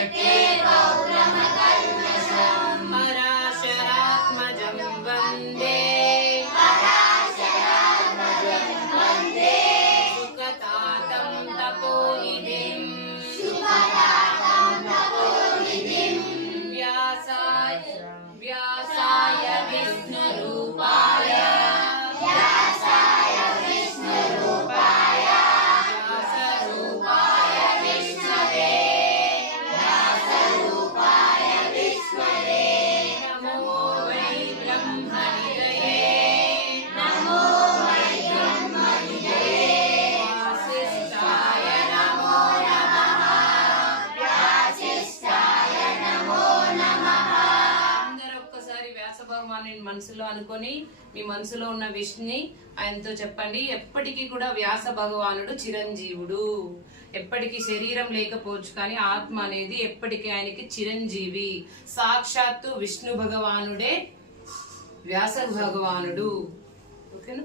Yeah. వ్యాస భగవాన్ని మనసులో అనుకొని మీ మనసులో ఉన్న విష్ణుని ఆయనతో చెప్పండి. ఎప్పటికీ కూడా వ్యాస భగవానుడు చిరంజీవుడు. ఎప్పటికీ శరీరం లేకపోవచ్చు కానీ ఆత్మ అనేది ఎప్పటికీ ఆయనకి చిరంజీవి. సాక్షాత్తు విష్ణు భగవానుడే వ్యాస భగవానుడు ఓకేనా